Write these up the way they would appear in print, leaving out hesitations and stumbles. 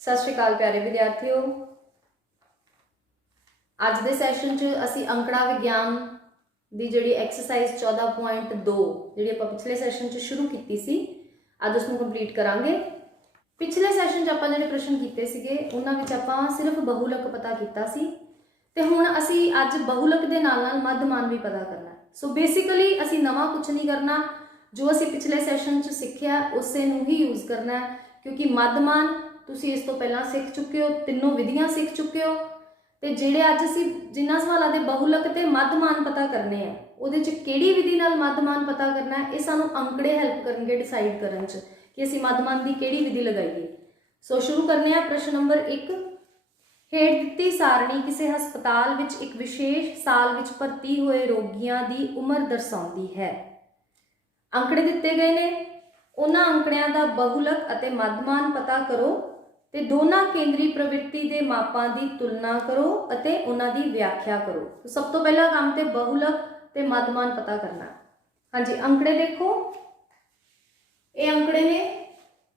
सत श्री अकाल प्यारे विद्यार्थियों। अज के सैशन च असी अंकड़ा विज्ञान की जिहड़ी एक्सरसाइज 14.2 जिहड़ी आपां पिछले सैशन च शुरू की सी, अज उसनूं कंप्लीट करांगे। पिछले सैशन च आपां जिहड़े प्रश्न कीते सीगे उन्हां विच आपां सिर्फ बहुलक पता कीता सी ते हुण असी अज बहुलक दे नाल नाल मध्यमान भी पता करना। सो बेसिकली असी नवां कुछ नहीं करना, जो असी पिछले सैशन च सिੱਖਿਆ उसे नूं ही यूज़ करना है, क्योंकि मध्यमान तुसीं इस तो पहला सीख चुके हो, तीनों विधियां सीख चुके हो। तो जिहड़े अज असी जिन्हां सवालों के बहुलक ते मध्यमान पता करने हैं उहदे च किहड़ी विधि नाल मध्यमान पता करना है, ये सानूं अंकड़े हैल्प करनगे डिसाइड करन च कि असी मध्यमान की किहड़ी विधि लगाईए। सो शुरू करने हैं। प्रश्न नंबर 1, हेठ दित्ती सारणी किसी हस्पताल विच एक विशेष साल विच भर्ती होए रोगियों की उम्र दर्शाती है। अंकड़े दिते गए ने, उन्हां अंकड़ियां दा बहुलक अते मध्यमान पता करो ते दोनों केंद्री प्रवृत्ति के मापां की तुलना करो अते उन्हां दी व्याख्या करो। तो सब तो पहला काम ते बहुलक ते मध्यमान पता करना। हाँ जी, अंकड़े देखो, ये अंकड़े ने,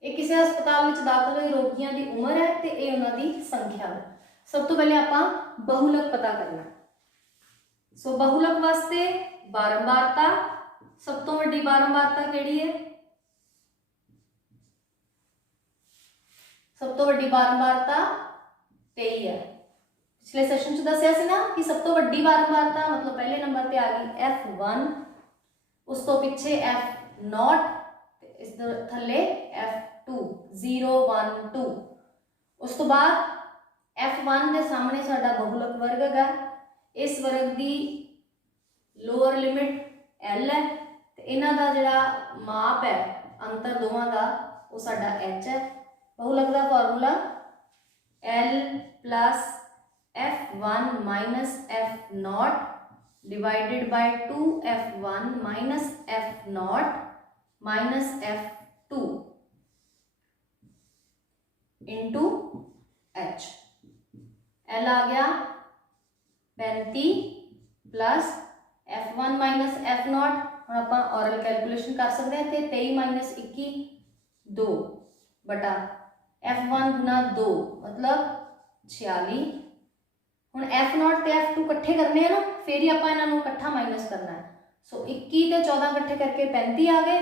ये किसी हस्पताल में दाखिल हुए रोगियों की उम्र है ते ये उन्हां दी संख्या है। सब तो पहले आपां बहुलक पता करना। सो बहुलक वास्ते बारंबारता, सब तो वड्डी बारंबारता किहड़ी है? सब तो वड्डी बारंबारता 23 है। पिछले सैशन च दस्सिया सी ना कि सब तो वड्डी बारंबारता मतलब पहले नंबर पे आ गई F1, उस तो पिछे F0, इस थले F2, 0 1 2। उस तो बाद F1 के सामने साडा बहुलक वर्ग है, इस वर्ग की लोअर लिमिट L है, तो इन्हां दा जिहड़ा माप है अंतर दोवां दा वो साडा H है। बहुलक का formula L plus F1 minus F0 divided by 2F1 minus F0 minus F2 into H। L आ गया 35 प्लस F1 माइनस F0। हम आप औरल कैलकुलेशन कर सकते हैं। 23 माइनस 21 2 बटा F1 गुना 2 मतलब 46। हुण F0 ते F2 कट्ठे करने हैं ना, फिर ही आपां इन्हां नूं इकट्ठा माइनस करना है। सो 21 ते 14 कट्ठे करके 35 आ गए,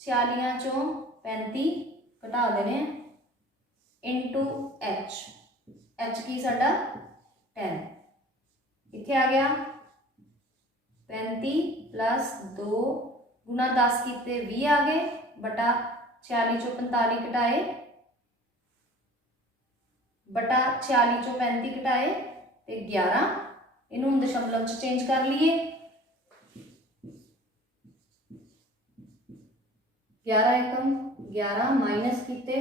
46 चों 35 घटा देने इंटू H। H की साडा 10, इत्थे आ गया 35 प्लस 2 गुना 10 कीते 20 आ गए बटा 46 चों 45 घटाए बटा 46 चों 35 घटाए ते 11। इनू दशमलव च चेंज कर लिए, 11 एकम 11 माइनस कीते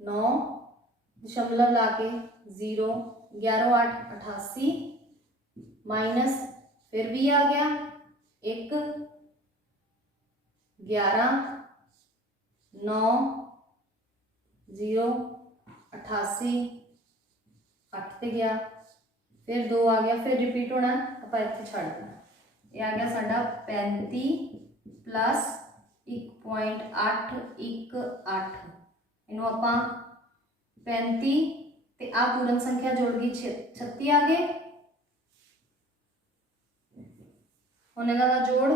9 दशमलव लाके 0, 11 8 88 माइनस फिर भी आ गया 1 11 9 0 88 8 ते गया, फिर 2 आ गया, फिर रिपीट होना, आप इत्थे छड्ड देना। ये आ गया साडा 35 प्लस 1.818। इनू आपां 35 ते आ पूर्ण संख्या जोड़ गई 36 आ गए। हुण इन्हां दा जोड़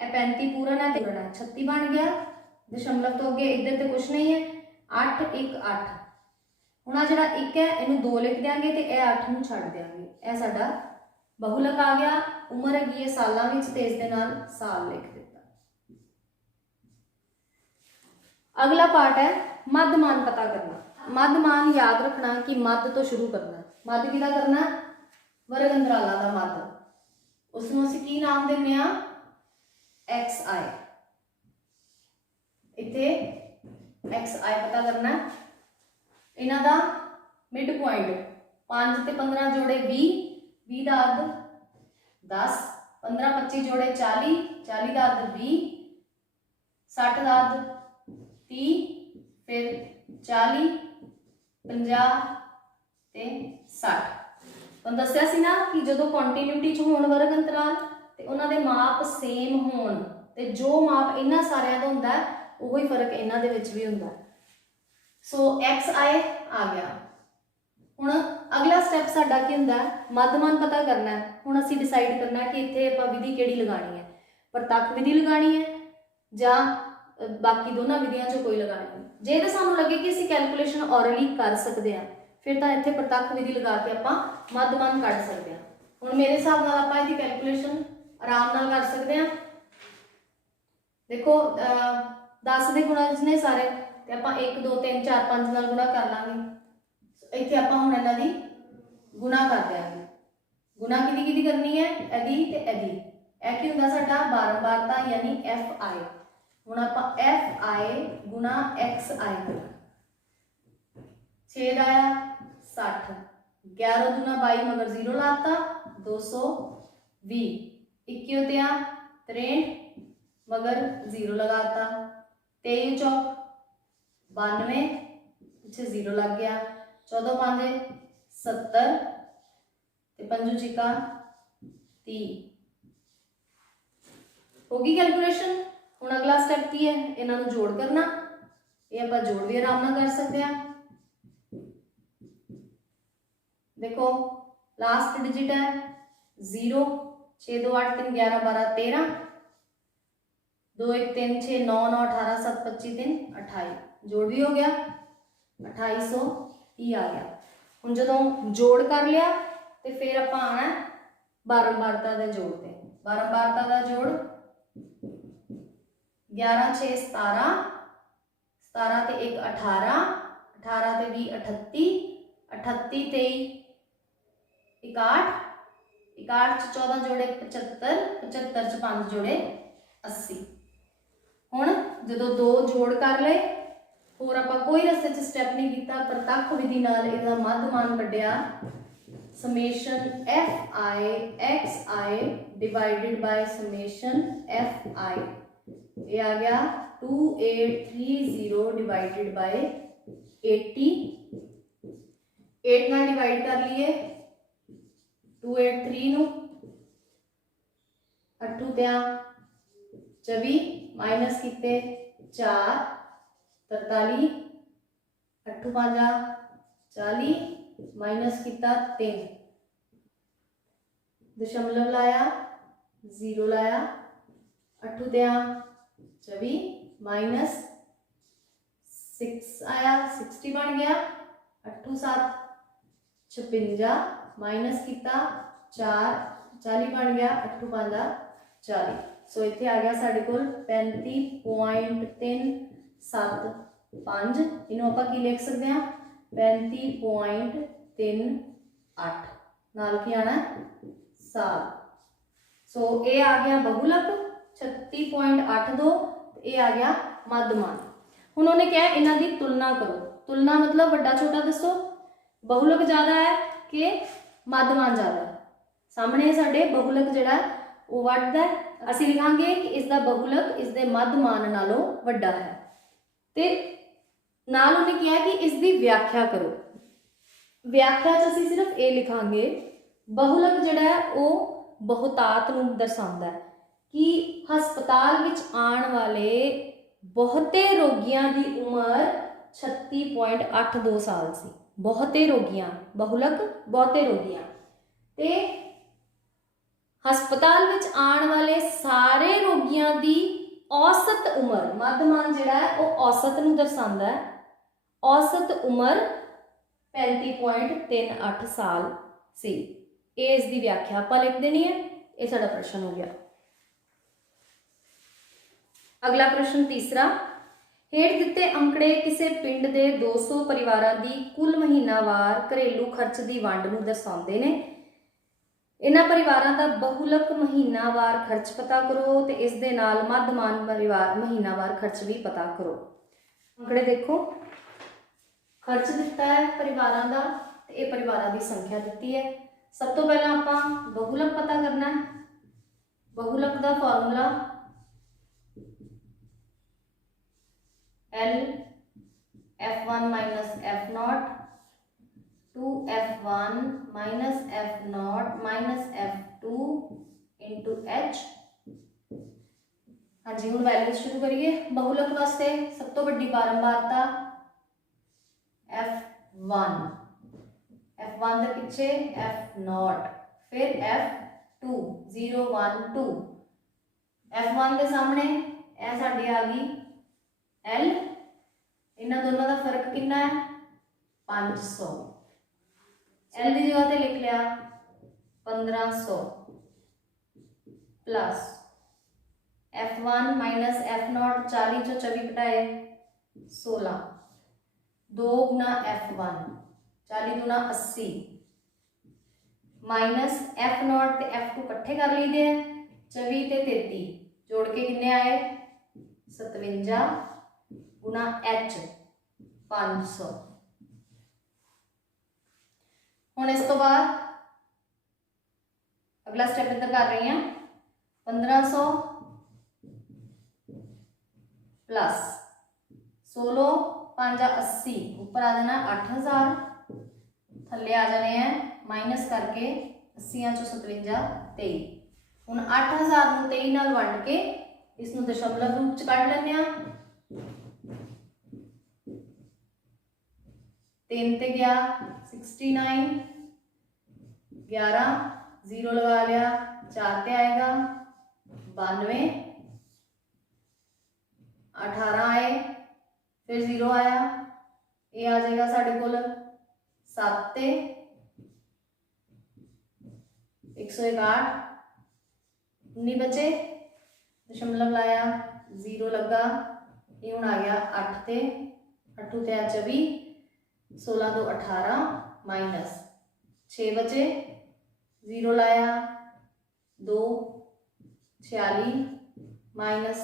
35 पूर्ण है 36 बन गया। दशमलव तो अगे इधर तो कुछ नहीं है, 8 1 8। हुण आ जिहड़ा 1 है इनू 2 लिख देंगे तो यह 8 नूं छड्ड देंगे। यह साडा बहुलक आ गया। उम्र हैगी है सालां विच ते इस दे नाल साल लिख दिता। अगला पार्ट है मध्यमान पता करना। मध्यमान याद रखना कि मध्य तो शुरू करना। मध्य किहदा करना? वर्ग अंतरालां दा मध्य। उसनूं असीं की नाम दिंदे आ? XI। इत्थे XI पता करना। इन्हां दा मिड पॉइंट 5 ते 15 जोड़े 20, 20 का अर्ध 10, 15 25 जोड़े 40, 40 का अर्ध 20, 60 का अर्ध 30, फिर 40 50 ते 60। तो दस्सिया सी ना कि जो कॉन्टीन्यूटी च होण वर्ग अंतराल ते उन्हां दे माप सेम होण ते जो माप इन्हां सारिਆਂ ਦਾ ਹੁੰਦਾ ਉਹੀ फर्क इन्हां दे विच भी हुंदा। सो एक्स आई आ गया। हुण अगला स्टैप साडा की हुंदा है, मध्यमान पता करना है। हुण असीं डिसाइड करना है कि इत्थे आपां विधि किहड़ी लगानी है, प्रतक्ख विधि लगानी है जां बाकी दोनों विधियां चों कोई लगानी है। जे तो सानूं लगे कि असीं कैलकुलेशन ऑरली कर सकते हैं, फिर तां इत्थे प्रतक्ख विधि लगा के आपां मध्यमान कढ सकते हैं। हुण मेरे हिसाब नाल आपां इहदी कैलकुलेशन आराम नाल कर सकते हैं। देखो 10 ਦੇ गुणा ने सारे ते आपां 1 2 3 4 5 नाल गुणा कर लांगे। इत्थे आपां हुण इन्हां दी गुणा कर देंगे। गुणा किहदी करनी है, इहदी ते इहदी। यह की हुंदा साडा बारंबारता यानी एफ आई। हुण आपां एफ आई गुणा एक्स आई करना। 6 आया 60, 11 दूना 22 मगर 0 लाता 220, 21 तिया 63 मगर 0 लगाता, 23 चौक 92 पीछे 0 लग गया, 14 पांजे 70 ते 5 चिका 30 होगी कैलकुलेशन। हुण अगला स्टैप की है, इन्हां नूं जोड़ करना। ये आपां जोड़ भी आराम नाल कर सकते हैं। देखो लास्ट डिजिट है 0, 6 2 8 3 11 12 13, 2 1 3 6 9 9 18 7 25 3 28, जोड़ भी हो गया 2830 आ गया। हुण जदों जोड़ कर लिया तो फिर आपां आना बारंबारता दे जोड़ ते। बारंबारता दा जोड़ 11 6 17, 17 ते 1 18, 18 ते 20 38, 38 23 61, 61 च 14 जोड़े 75, 75 च 5 जोड़े 80। हुण जदों 2 जोड़ कर ले, होर आपां कोई रस्ते च स्टैप नहीं किया, प्रतक्ख विधि नाल इहदा मध्यमान कढिया। Summation f i x i divided by summation f i, ये आ गया 2830 डिवाइडेड बाय 80। 8 नाल डिवाइड कर लिए 283 नूं, 8 त्या 24 माइनस किते 4 43, 8 5 40 माइनस किता 3, दशमलव लाया 0 लाया, 8 त्या 24 माइनस 6 आया 60 बन गया, 8 7 56 माइनस किता 4 40 बन गया, 8 5 40। सो इत्थे आ गया साडे कोल 35.375। इनू आपां की लिख सकते हैं 35.38 नाल की आना साल। सो ये आ गया बहुलक 36.82, ये आ गया मध्यमान। हुण उन्होंने क्या इन्हां दी तुलना करो। तुलना मतलब वड्डा छोटा दसो, बहुलक ज़्यादा है कि मध्यमान ज़्यादा है। सामने साडे बहुलक जिहड़ा वो वड्डा है, असीं लिखांगे कि इसका बहुलक इसके मध्यमान नालों वड्डा है। ते नाल उन्हें किया कि इसकी व्याख्या करो। व्याख्या च असीं सिर्फ ये लिखांगे बहुलक जिहड़ा है वो बहुतात नूं दर्शांदा है कि हस्पताल विच आण वाले बहुते रोगियां की उम्र 36.82 साल सी। बहुते रोगियां, बहुलक बहुते रोगियां। ते हस्पताल विच आण वाले सारे रोगियां की औसत उम्र, मध्यमान जिहड़ा है वो औसत नूं दर्शांदा है। औसत उम्र 35.38 साल सी। ये इसकी व्याख्या आपां लिख देनी है। ये साडा प्रश्न हो गया। अगला प्रश्न तीसरा, हेठ दिते अंकड़े किसी पिंड के 200 परिवारों की कुल महीनावार घरेलू खर्च की वंड नूं दर्शाते हैं। इन्हां परिवारों का बहुलक महीनावार खर्च पता करो तो इस दे नाल मध्यमान परिवार महीनावार खर्च भी पता करो। अंकड़े देखो, खर्च दिता है परिवारों का, ये परिवारों की संख्या दी है। सब तो पहला आपां बहुलक पता करना है। बहुलक का formula L F1 minus F0 2F1 minus F0 minus F2 into H। हाँ जी, हम वैल्यूज शुरू करिए। बहुलक वास्ते सब तो बड़ी बारंबारता F1, F1 के पिछे F0, फिर F2, 0 1 2, F1 के सामने यह साड़ी आ गई L, इन्हां दोनों का फर्क कितना है 500, L की जगह पे लिख लिया 1500 प्लस F1 माइनस F0, 40 चो 24 घटाए 16, 2 गुना F1, 40 गुना 80, माइनस F0 ते F2 इकट्ठे कर लीजिए 24 ते 33, जोड़ के कितने आए 57 गुना H 500। हुण इस तो बाद अगला स्टेप इधर कर रही हैं 1500 प्लस 16 5 80, ऊपर आ जाना 8000, थले आ जाने हैं माइनस करके 80 चो 57 23। हुण 8000 नूं 23 नाल वंड के इसनूं दशमलव रूप च कढ लैंदे आ, 3 ते गया 69, 11 0 लगा लिया 4 ते आएगा 92, 18 आए फिर 0 आया, ये आ जाएगा साढ़े कोल 7 ते 161, 19 बचे, दशमलव लाया 0 लगा, ये हुण आ गया 8 ते 8 ते 24, 16 2 18 माइनस 6 बचे, 0 लाया 2 46 माइनस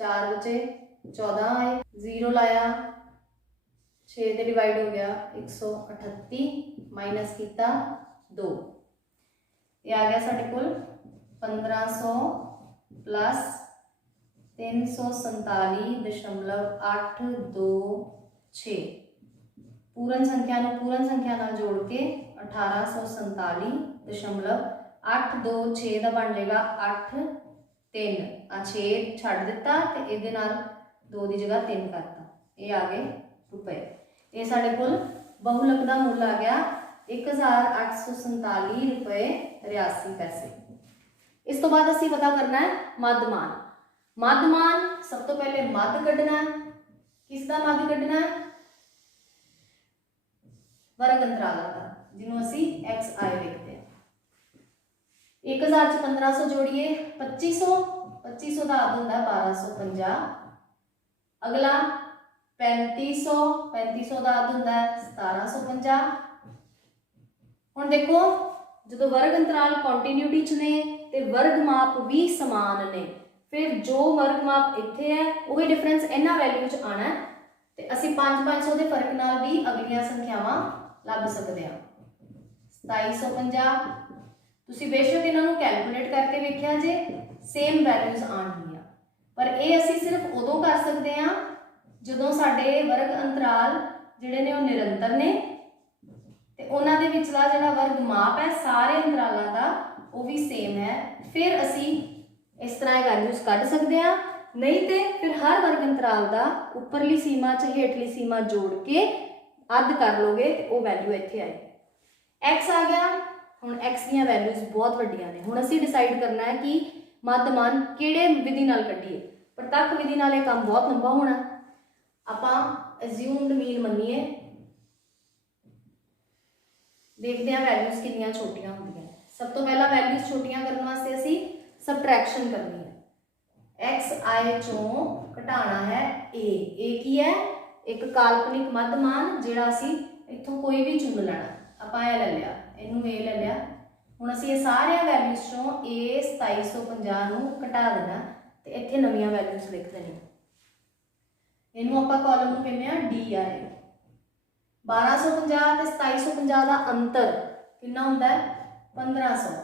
4 बचे 14 आए, 0 लाया 6 से डिवाइड हो गया 138 माइनस किया 2, ये आ गया साढ़े कोल 1500 प्लस 347.826, पूर्ण संख्या नूं पूर्ण संख्या नाल जोड़ के 1847.826 का बन जाएगा 8 3, आ 6 छड़ दिता ते इहदे नाल 2 की जगह 3 करता, ये आ गए रुपए। ये साढ़े कोल बहुलक का मुल आ गया 1847 रुपए 83 पैसे। इस तो बाद असीं पता करना है मध्यमान। मध्यमान सब तो पहले मध्य कढ़ना है, किसका मध्य कढ़ना है वर्ग अंतराल का, जिन्हों असीं XI लिखते हैं। 1000 च 1500 जोड़िए 2500, 2500 का अर्थ होता है 1250, अगला 3500, 3500 का अर्थ होता है 1750। हुण देखो जो वर्ग अंतराल कॉन्टीन्यूटी च ने ते वर्ग माप भी समान ने, फिर जो वर्ग माप इत्थे है वही डिफरेंस इन्हां वैल्यू च आना है ते असीं 500 के फर्क नाल भी अगलियां संख्यावां लभ सकते हैं। 2750 तुसीं बेशक इन्हां नूं कैलकुलेट करके वेखिया जे सेम वैल्यूज आउणगीआं, पर ये असीं सिर्फ उदों कर सकते हैं जदों साडे वर्ग अंतराल जिहड़े ने निरंतर ने ते उन्हां दे विचला जिहड़ा वर्ग माप है सारे अंतरालां दा वो भी सेम है, फिर असीं इस तरह वैल्यूज कढ सकते हैं। नहीं तो फिर हर वर्ग अंतराल का उपरली सीमा च हेठली सीमा जोड़ के अद्ध कर लोगे तो वो वैल्यू इत्थे आए। एक्स आ गया, हुण एक्स दी वैल्यूज बहुत वड्डियां ने, हुण असीं डिसाइड करना है कि मध्यमान किहड़े विधि नाल कढीए। प्रत्यक्ष विधि नाल काम बहुत लंबा होना, आपां एज्यूम्ड मीन मन्नीए, देखते हैं वैल्यूज कितनियां छोटियां होंदियां। सब तो पहला वैल्यूज छोटियां करने वास्ते असीं सबट्रैक्शन करनी है, एक्स आई चों घटाना है ए की है एक काल्पनिक मध्यमान जिहड़ा असीं इत्थों कोई भी चुन लेना, आपां ए ले लिया, इहनूं ए ले लिया। हुण असीं ये सारे वैल्यूज चों ए 2750 नूं घटा देना ते इत्थे नवीं वैल्यूज लिख देणीआं, इहनूं आपां कॉलम नूं कहने आ डी आए। 1250 ते 2750 का अंतर कितना होंदा है 1500,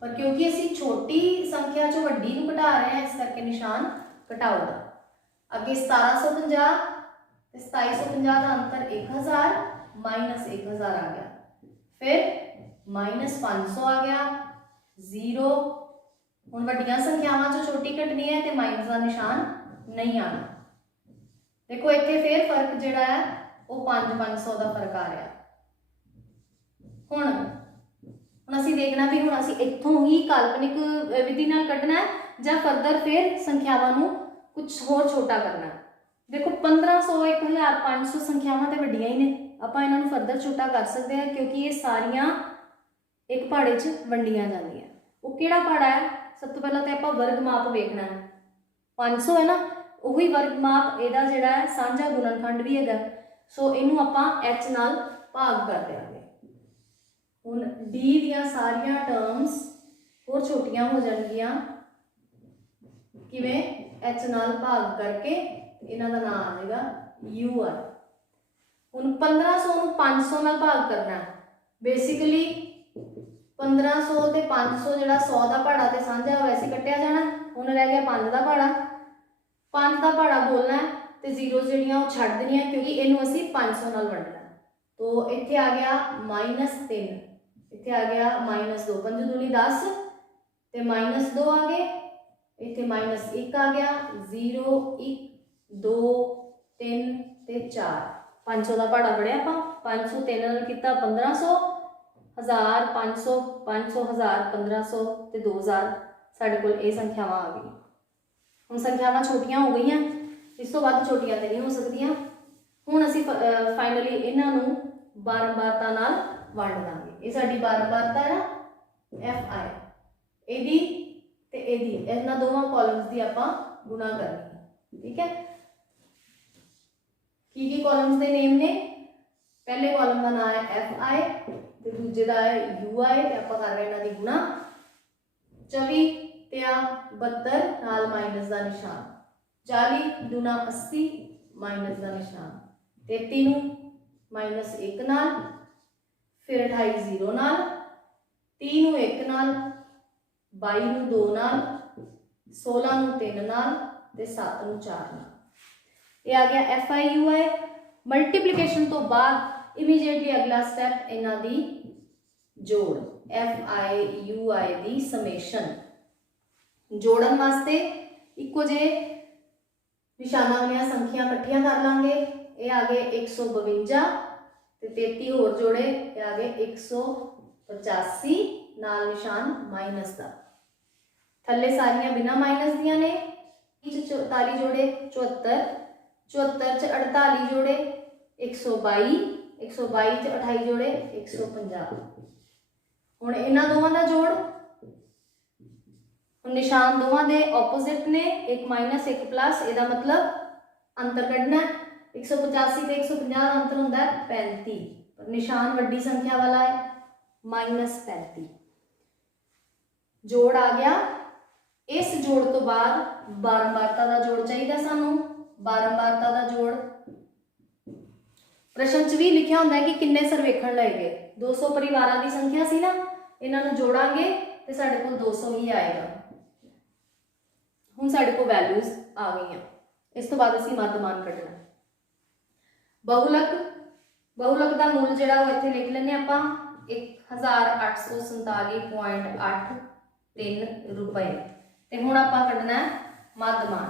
पर क्योंकि असीं छोटी संख्या चों वड्डी नूं घटा रहे हैं इस करके निशान घटाओ दा। अगे 1750 ते 2750 का अंतर 1000 माइनस 1000 आ गया, फिर माइनस 500 आ गया 0। हुण वड्डियां संख्यावां चों छोटी घटनी है तो माइनस का निशान नहीं आना। देखो इत्थे फिर फर्क जिहड़ा है वो 500 का फर्क आ रहा। हुण असीं देखना भी हुण असीं इत्थों ही काल्पनिक विधि नाल कढना है जां फर्दर फिर संख्यावां नूं कुछ होर छोटा करना। देखो 1500 1500 संख्यावां ते वड्डियां ही ने, आपां इन्हां नूं फर्दर छोटा कर सकते हैं क्योंकि ये सारियां एक पहाड़े च वंडियां जांदियां। वो किहड़ा पहाड़ा है? सब तो पहला तो आपां वर्ग माप वेखना है। 500 है ना, उही वर्ग माप इहदा जिहड़ा है सांझा गुणनखंड भी हैगा। सो इनू आपां h नाल भाग कर देंगे। हुण d दियां सारियां टर्म्स होर छोटियां हो जाणगियां किवें? h नाल भाग करके इन्हां दा नाम आ जाएगा u है। हुण 1500 नूं 500 नाल भाग करना है। बेसिकली 1500 ते 500 जिहड़ा 100 दा पहाड़ा ते सांझा वैसे कट्टिया जाना। हुण रह गया 5 दा पहाड़ा। 5 दा पहाड़ा बोलना है तो जीरो जिहड़ियां वो छड्ड देनियां क्योंकि इनू असीं 500 नाल वंडना। तो इत्थे आ गया -3, इत्थे आ गया -2, 5 दूनी 10 ते -2 आ गए, इत्थे -1 आ गया, 0 1 2 3 ते 4। 500 का पहाड़ा पढ़िया आपां। 500 3 नाल कीता 1500, 1000 500 500 1000 1500 ते 2000। साडे कोल ये संख्यावां आ गई। हुण संख्यावां छोटियां हो गईयां, इस तो वध छोटियां ते नहीं हो सकदियां। हुण असीं फाइनली इन्हां नूं बारंबारता नाल वंड दांगे। ये साडी बारंबारता है ना fi, इहदी ते इहदी, इन्हां दोवां कॉलम्स दी आपां गुणा करनी। ठीक है, की कॉलम्स दे नेम ने? पहले कॉलम का नाम है fi ते दूजे दा है ui ते आपां कर रहे इन्हां दी गुणा। 24 ते 72 नाल माइनस का निशान, 40 दूना 80 माइनस का निशान, 33 नूं -1 नाल, फिर 28 0 नाल, 30 नूं 1 नाल, 22 नूं 2 नाल, 16 नूं 3 नाल ते 7 नूं 4 नाल। ये आ गया FIUI। मल्टीप्लीकेशन तो बाद इमीडिएटली अगला स्टैप इन्हां दी जोड़, FIUI दी समेशन। जोड़न वास्ते इक्को जे निशाना वालियां संख्या इकट्ठियां कर लांगे। ये आ गए 152 ते 33 होर जोड़े, ये आ गए 185 नाल निशान माइनस का। थल्ले सारियां बिना माइनस दियां ने। 44 जोड़े 74, 74 च 48 जोड़े 122, 122 च 28 जोड़े 150। हुण इन्हां दोवां दा जोड़, निशान दोवां दे ऑपोजिट ने, एक माइनस एक प्लस, इहदा मतलब अंतर कढना। 185 ते 150 का अंतर हुंदा है 35, पर निशान वड्डी संख्या वाला है -35। जोड़ आ गया। इस जोड़ तो बाद बारंबारता का जोड़ चाहिए सानू। बारंबारता का जोड़ प्रश्न च भी लिखा होंदा है कि किन्ने सर्वेखण लए गए। 200 परिवारां की संख्या सी ना, इन्हां नूं जोड़ांगे तो साडे कोल 200 ही आएगा। हुण साडे कोल वैल्यूज आ गई। इस तो बाद असीं मध्यमान कढना। बहुलक, बहुलक का मूल जिहड़ा वो इत्थे लिख लैंदे आपां 1847.83 रुपए। ते हुण आपां कढना है मध्यमान।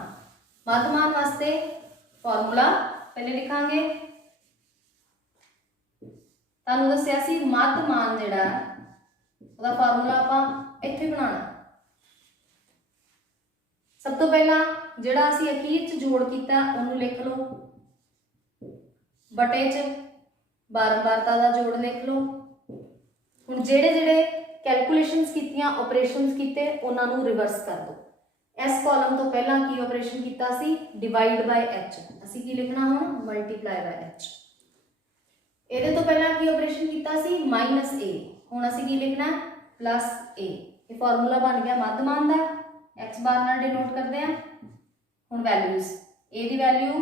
मध्यमान वास्ते फॉर्मूला पहले लिखांगे। तुहानूं दस्सिया सी मध्यमान जिहड़ा ਉਹਦਾ फार्मूला ਆਪਾਂ ਇੱਥੇ बनाना। सब तो पहला ਜਿਹੜਾ ਅਸੀਂ ਅਖੀਰ ਚ ਜੋੜ ਕੀਤਾ ਉਹਨੂੰ ਲਿਖ ਲਓ, ਬਟੇ ਚ ਬਾਰੰਬਾਰਤਾ ਦਾ ਜੋੜ ਲਿਖ ਲਓ। ਹੁਣ ਜਿਹੜੇ ਜਿਹੜੇ ਕੈਲਕੂਲੇਸ਼ਨਸ ਕੀਤੀਆਂ, ਆਪਰੇਸ਼ਨਸ ਕੀਤੇ, ਉਹਨਾਂ ਨੂੰ ਰਿਵਰਸ ਕਰ ਦਿਓ। इस कॉलम तो पहला की ऑपरेशन किया सी डिवाइड बाय एच, असी की लिखना हुण मल्टीप्लाई बाय एच। ਇਹਦੇ तो पहला की ऑपरेशन किया सी माइनस ए, हुण असी की लिखना प्लस ए। ये फार्मूला बन गया मध्यमान का, एक्स बार नाल डिनोट करते हैं। हुण वैल्यूज, ए दी वैल्यू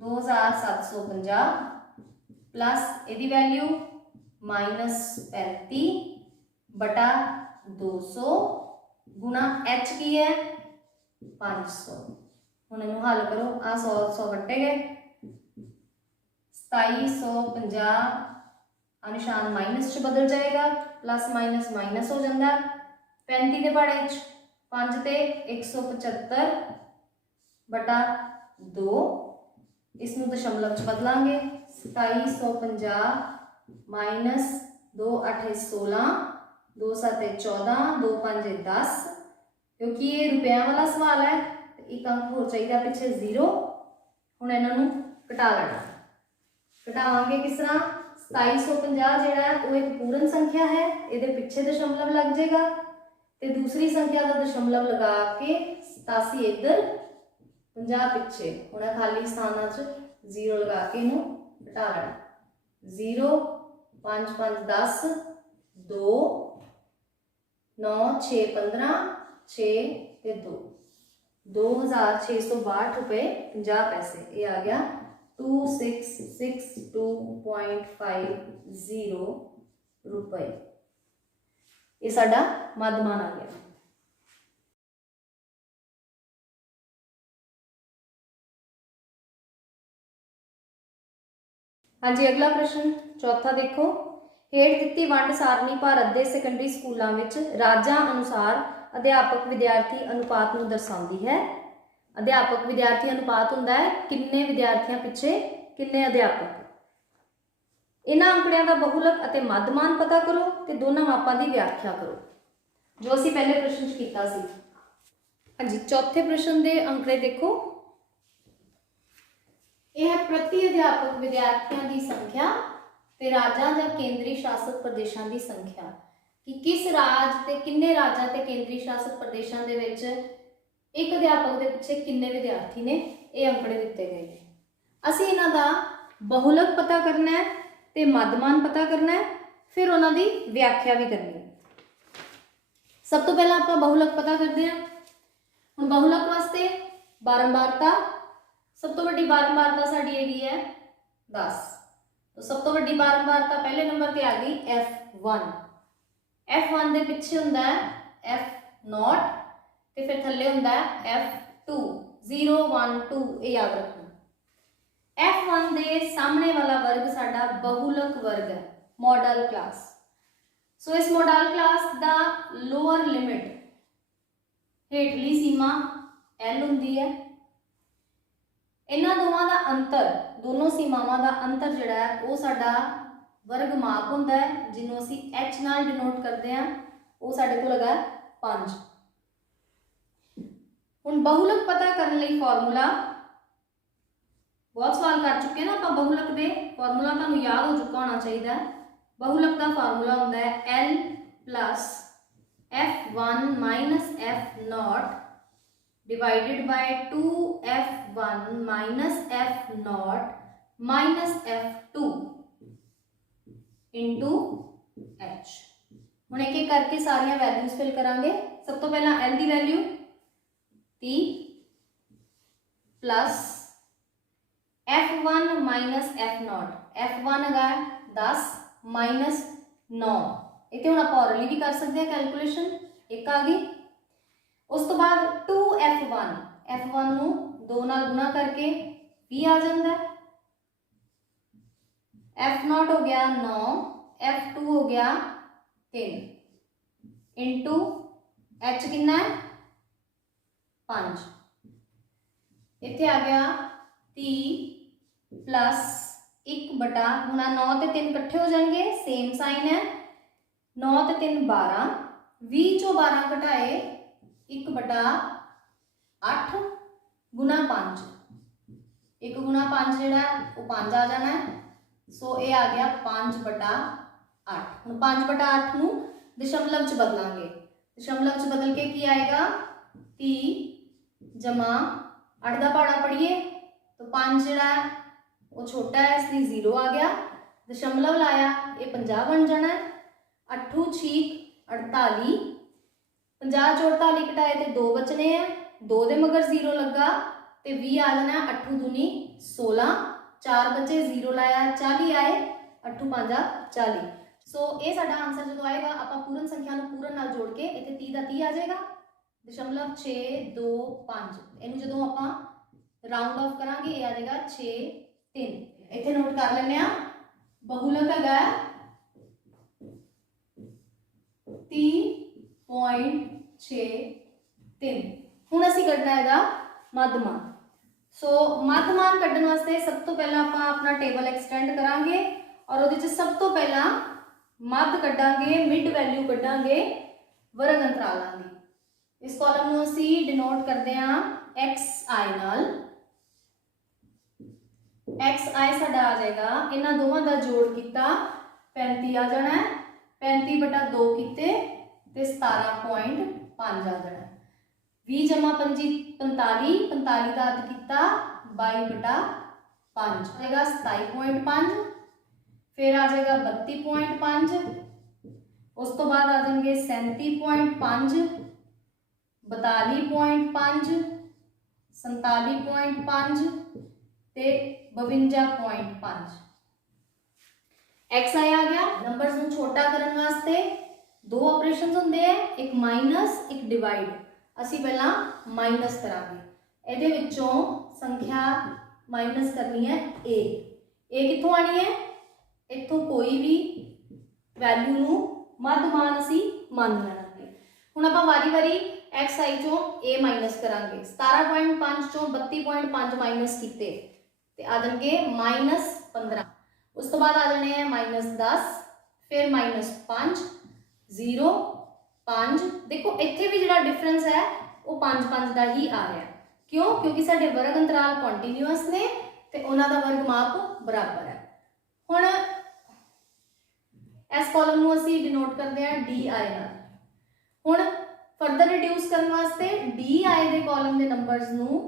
2750 प्लस ए दी वैल्यू -35 बटा 200 गुणा एच की है 500। हुण इनू हल करो, आ 100 100 कट्टे गए, 2750 निशान माइनस च बदल जाएगा, प्लस माइनस माइनस हो जाता। 35 के पहाड़े 5 ते 175 बटा 2, इसनू दशमलव च बदलांगे 2750 माइनस 2 8 16, 2 7 14, 2 5 10, क्योंकि ये रुपया वाला सवाल है एक अंक होर चाहिए पिछे 0। हुण इन्हां नूं घटा लेना, घटावांगे किस तरह 2750 जिहड़ा है वो एक पूर्ण संख्या है, इहदे पिछे दशमलव लग जाएगा ते दूसरी संख्या का दशमलव लगा के 87 इधर 50 पिछे, हुण खाली स्थानां च 0 लगा के इनू घटा लेना। 0 5 5 10, 2 9 6 15, 6 ते 2, 2662 रुपये 50 पैसे। ये आ गया 2662.50 रुपये। ये साडा मध्यमान आ गया। हाँ जी, अगला प्रश्न चौथा देखो, हेठ दिती वंड सारणी भारत के सैकंडरी स्कूलों में राज्यां अनुसार अध्यापक विद्यार्थी अनुपात नूं दर्शाती है। अध्यापक विद्यार्थी अनुपात हुंदा है किन्ने विद्यार्थियों पिछे किन्ने अध्यापक। इन्हां आंकड़ियां का बहुलक अते मध्यमान पता करो ते दोनों मापां की व्याख्या करो, जो असीं पहले प्रश्न च कीता सी। हाँ जी, चौथे प्रश्न के अंकड़े देखो, यह प्रति अध्यापक विद्यार्थियों की संख्या ते राज्यां जां केंद्री शासित प्रदेशों की संख्या, कि किस राज ते किन्ने राज्यां ते केंद्री शासित प्रदेशों दे विच एक अध्यापक के पिछे किन्ने विद्यार्थी ने, ये अंकड़े दिते गए हैं। असीं इन्हां दा बहुलक पता करना है ते मध्यमान पता करना है, फिर उन्हां दी व्याख्या भी करनी है। सब तो पहला आपां बहुलक पता करते हैं। हुण बहुलक वास्ते बारंबारता, सब तो वड्डी बारंबारता साडी हैगी है 10, तो सब तो वड्डी बारंबारता पहले नंबर पे आ गई F1। F1 दे पिछे हुंदा है F0 ते फिर थल्ले हुंदा है F2, 0 1 2, ये याद रखना। F1 दे सामने वाला वर्ग साडा बहुलक वर्ग है, मॉडल क्लास। सो इस मॉडल क्लास दा लोअर लिमिट हेठली सीमा L हुंदी है। इन्हां दोवां दा अंतर, दोनों सीमावां दा अंतर जिहड़ा है वो साडा वर्ग माप हुंदा है, जिन्हों असीं H नाल डिनोट करते हैं, वो साडे कोल हैगा 5। हुण बहुलक पता करने लई फॉर्मूला, बहुत सवाल कर चुके हैं ना आपां बहुलक दे, फॉर्मूला तुहानूं याद हो चुका होना चाहिए। बहुलक दा फॉर्मूला हुंदा है L plus F1 minus F0 divided by 2F1 minus F0 minus F2 into H। हुण एक एक करके सारिया वैल्यूज फिल करांगे। सब तो पहला L की value 30 plus F1 minus F0, F1 है 10 माइनस 9, इतने हम आप औरली भी कर सकते हैं कैलकुलेशन, एक आ गई। उस तो बाद 2F1, F1 नूं 2 नाल गुना करके 20 आ जाता है, F0 हो गया 9, F2 हो गया 3 इंटू H कितना है 5, इत्थे आ गया 30 प्लस 1 बटा, हुण 9 ते 3 इकट्ठे हो जाएंगे, सेम साइन है, 9 ते 3 12, 20 चो 12 घटाए 1 बटा 8 गुना 5, 1 गुना 5 जिहड़ा वो 5 आ जाना है। सो ये आ गया 5 बटा 8। हुण 5 बटा 8 नूं दशमलव च बदलांगे, दशमलव च बदल के की आएगा 30 जमा 8 का पहाड़ा पढ़िए तो 5 जिहड़ा वो छोटा है इसलिए 0 आ गया, दशमलव लाया ये 50 बन जाना है। 8 6 48, 50 चो 48 घटाए तो 2 बचने हैं, 2 दे मगर 0 लगा तो 20 आ जाना है। 8 दूनी 16, 4 बचे 0 लाया 40 आए, 8 5 40। सो ये साडा आंसर जो आएगा आप पूर्ण संख्या पूर्ण नाल जोड़ के इत्थे 30 का 30 आ जाएगा, 0.625। इनू जो आप राउंड ऑफ करांगे ये आ जाएगा 6 3। इत्थे नोट कर लेने बहुलक है 30.63। हुण असीं कढना है मध्यमान। सो मध्य मान कड्ढण वास्ते सब तो पहला आपां अपना टेबल एक्सटेंड करांगे और उहदे च सब तो पहला मध्य कड्ढांगे, मिड वैल्यू कड्ढांगे वर्ग अंतरालां दी। इस कॉलम नूं असीं डिनोट करदे हां XI नाल। XI साडा आ जाएगा, इन्हां दोवां दा जोड़ कीता 35 आ जाना है, 35/2 कीते ते 17.5 आ जाना है। 20 जमा 25 45, 45 का अर्ध किया 22/5 आएगा 27.5, फिर आ जाएगा 32.5, उस तो बाद आ जाएंगे 37.5, 42.5, 47.5 ते 52.5। XI आ गया। नंबर्स नूं छोटा करने वास्ते दो ऑपरेशंस होंदे हैं, एक माइनस एक डिवाइड। असी पहला माइनस करांगे, इहदे विचों संख्या माइनस करनी है ए कित्थों आनी है, इत्थों कोई भी वैल्यू नूं मध्य मान असी मान लैणा है। हुण आपां वारी वारी XI चों ए माइनस करांगे। 17.5 चों 32.5 माइनस कीते ते आ जाणगे -15, उस तो बाद आ जाने हैं -10, फिर -5, 0, 5। देखो इत्थे भी जिहड़ा डिफरेंस है वो 5-5 का ही आ रहा है। क्यों? क्योंकि साडे वर्ग अंतराल कॉन्टीन्यूअस ने ते उन्हां दा वर्ग माप बराबर है। हुण इस कॉलम नूं असीं डिनोट करदे हां DI नाल। हुण फर्दर रिड्यूस करने वास्ते DI दे कॉलम दे नंबर्स नूं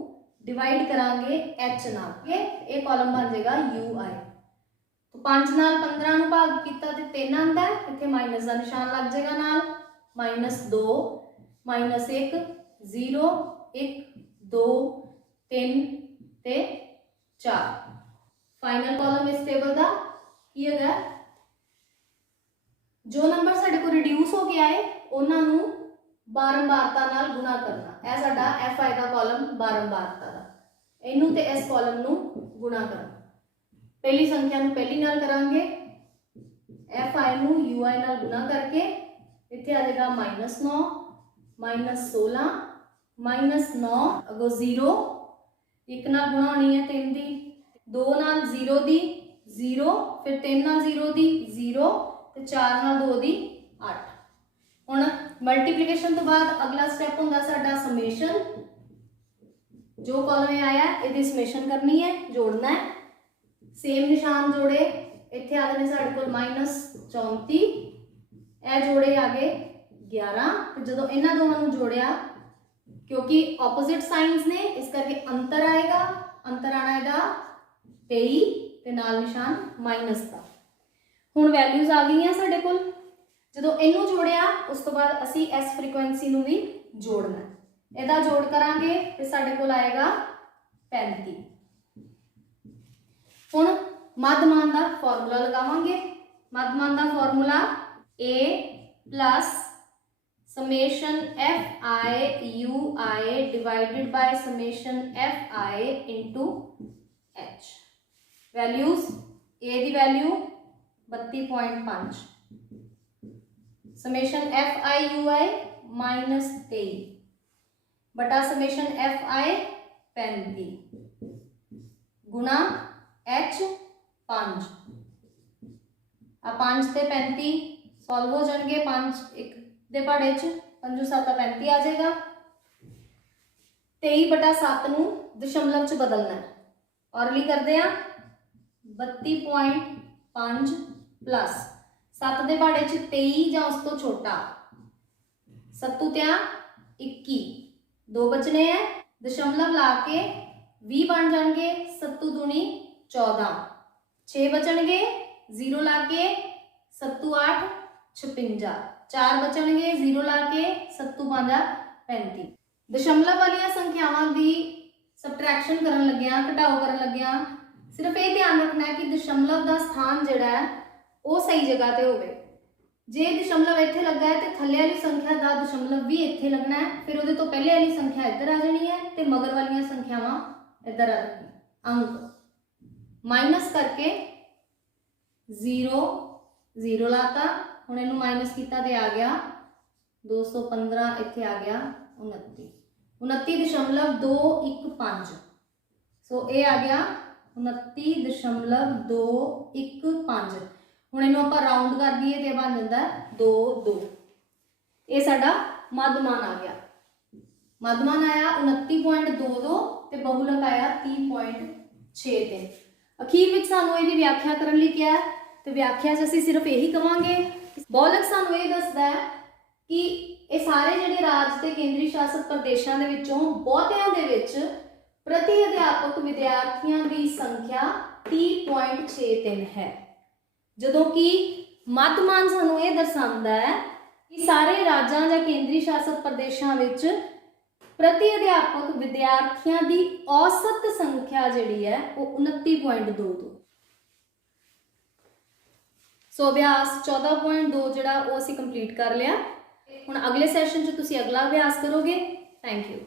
डिवाइड करांगे H नाल। ये कॉलम बन जाएगा UI। तो 5 नाल 15 नूं भाग कीता ते 3 आंदा है, इत्थे माइनस का निशान लग जाएगा नाल, -2, -1, 0, 1, 2, 3 ते 4। फाइनल कॉलम इस टेबल का की है, जो नंबर साडे को रिड्यूस हो गया है उन्हां नूं बारंबारता नाल गुणा करना। यह साडा FI का कॉलम बारंबारता दा, इनू ते इस कॉलम नूं गुणा करना। पहली संख्या नूं पहली नाल करांगे, FI नूं UI नाल गुणा करके इत्थे आ जाएगा -9, -16, -9 अगो 0, 1 नाल गुणा होनी है 3 दी, 2 नाल 0 दी 0, फिर 3 नाल 0 दी 0 ते 4 नाल 2 दी 8। हुण मल्टीप्लिकेशन तो बाद अगला स्टेप होंदा साडा समेशन। जो कॉलम में आया इहदी समेशन करनी है, जोड़ना है। सेम निशान जोड़े इत्थे आ जाने साडे कोल -34, ए जोड़े आ गए 11। तो जदों इन्हां दोवां नूं जोड़िया, क्योंकि ऑपोजिट साइंस ने इस करके अंतर आएगा, अंतर आना है 23 ते नाल निशान माइनस का। हुण वैल्यूज आ गई साडे कोल। जदों इनू जोड़िया उस तो बाद असी इस फ्रीक्वेंसी नूं भी जोड़ना है, इहदा जोड़ करांगे ते साडे कोल आएगा 35। हुण मध्यमान दा फॉर्मूला लगावांगे। मध्यमान दा formula A plus summation FI UI divided by summation FI into H। Values A the value 32.5, summation FI UI -23 बटा समेशन FI 35 गुणा H 5। आ 5 ते 35 सॉल्व हो जाएंगे, 5 एक दे पहाड़े च 5 7 35 आ जाएगा। 23/7 नूं दशमलव च बदलना है और ली करते हैं 32.5 प्लस 7 दे पहाड़े च 23 या उस तो छोटा, 7 त्या 21, 2 बचने हैं, दशमलव ला के 20 बन जाएंगे, 7 दूनी 14, 6 बचनगे, 0 ला के 7 8 56, 4 बचनगे, 0 ला के 7 5 35। दशमलव वाली संख्यावां दी सबट्रैक्शन करन लग्या, घटाओ करन लग्या, सिर्फ ये ध्यान रखना है कि दशमलव का स्थान जिहड़ा है वो सही जगह ते होवे। जे दशमलव इत्थे लगा है तो थल्ले वाली संख्या का दशमलव भी इत्थे लगना है, फिर उहदे तो पहले वाली संख्या इधर आ जानी है ते मगर वाली संख्यावां इधर आ जानी। अंक माइनस करके 0 0 लाता, हुण इहनूं माइनस कीता ते आ गया 215, इत्थे आ गया 29, 29.215। सो ये आ गया 29.215। हुण इहनूं आपां राउंड कर दईए तो बन जाता है 2 ये साडा मध्यमान आ गया। मध्यमान आया 29.22 ते बहुलक आया 30.63। अखीर विच सानूं इहदी व्याख्या करन लई क्या है, तो व्याख्या च असीं सिर्फ यही कहांगे, बहुलक सानूं ये दसदा है कि ये सारे जिहड़े राज ते केंद्री शासित प्रदेशां दे विचों बहुतिआं दे विच प्रति अध्यापक विद्यार्थियों की संख्या 30.63 है, जदों कि मध्यमान सानूं ये दर्शांदा है कि सारे राज्यां या केंद्री शासित प्रदेशों विच प्रति अध्यापक विद्यार्थियों की औसत संख्या जिहड़ी है वो 29.22। सो अभ्यास 14.2 जिहड़ा वो असीं कंप्लीट कर लिया। हुण अगले सैशन च तुसीं अगला अभ्यास करोगे। Thank you.